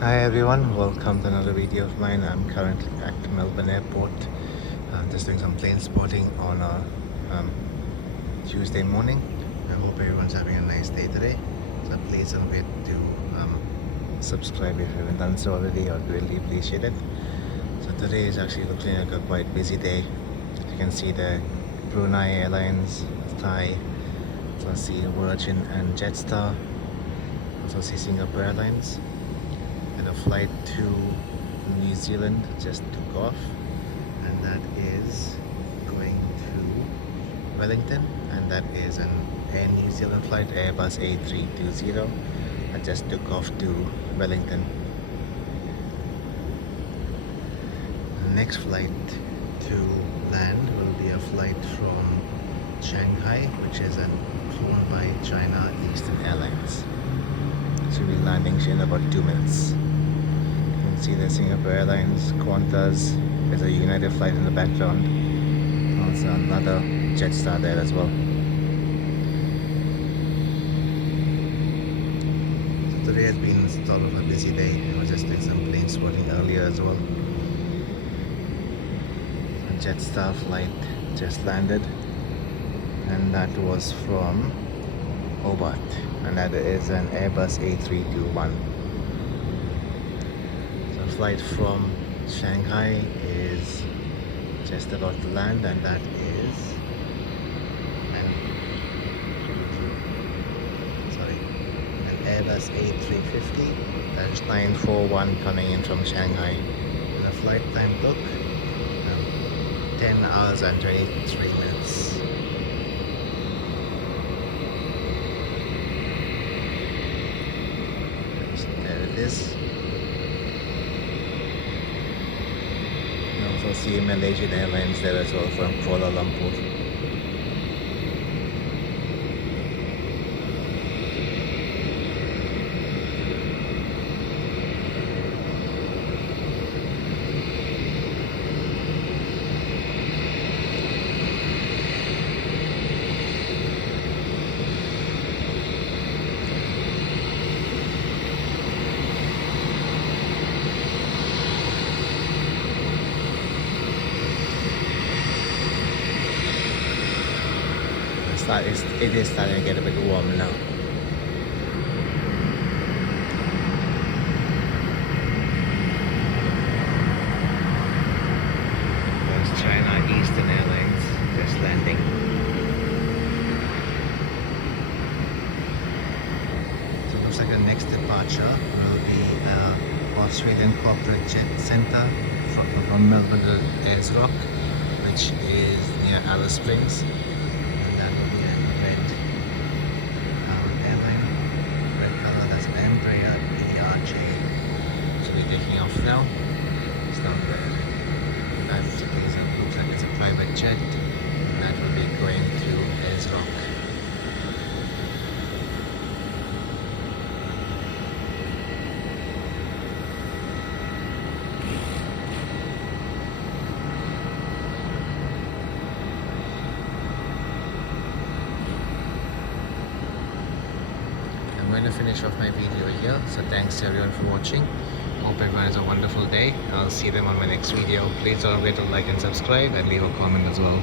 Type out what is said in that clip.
Hi everyone, welcome to another video of mine. I'm currently at Melbourne Airport, just doing some plane spotting on a Tuesday morning. I hope everyone's having a nice day today. So please don't forget to subscribe if you haven't done so already. I'd really appreciate it. So today is actually looking like a quite busy day. As you can see the Brunei Airlines, Thai, so I see Virgin and Jetstar, also see Singapore Airlines. And a flight to New Zealand just took off, and that is going to Wellington, and that is an Air New Zealand flight, Airbus A320, that just took off to Wellington. The next flight to land will be a flight from Shanghai, which is flown by China Eastern Airlines. Should be landing in about 2 minutes. You can see the Singapore Airlines, Qantas, there's a United flight in the background, also another Jetstar there as well. So today has been sort of a busy day. I was just doing some plane spotting earlier as well. A Jetstar flight just landed, and that was from Hobart, and that is an Airbus A321. So flight from Shanghai is just about to land, and that is an Airbus A350. That is 941 coming in from Shanghai. And the flight time took 10 hours and 23 minutes. There it is. You also see Malaysian Airlines there as well from Kuala Lumpur. It is starting to get a bit warm now. There's China Eastern Airlines just landing. So it looks like the next departure will be Australian Corporate Jet Centre from Melbourne to Ayers Rock, which is near Alice Springs. Taking off now. It's down there. That looks like it's a private jet. That will be going to Ayers Rock. I'm going to finish off my video here. So thanks to everyone for watching. Hope everyone has a wonderful day. I'll see them on my next video. Please don't forget to like and subscribe and leave a comment as well.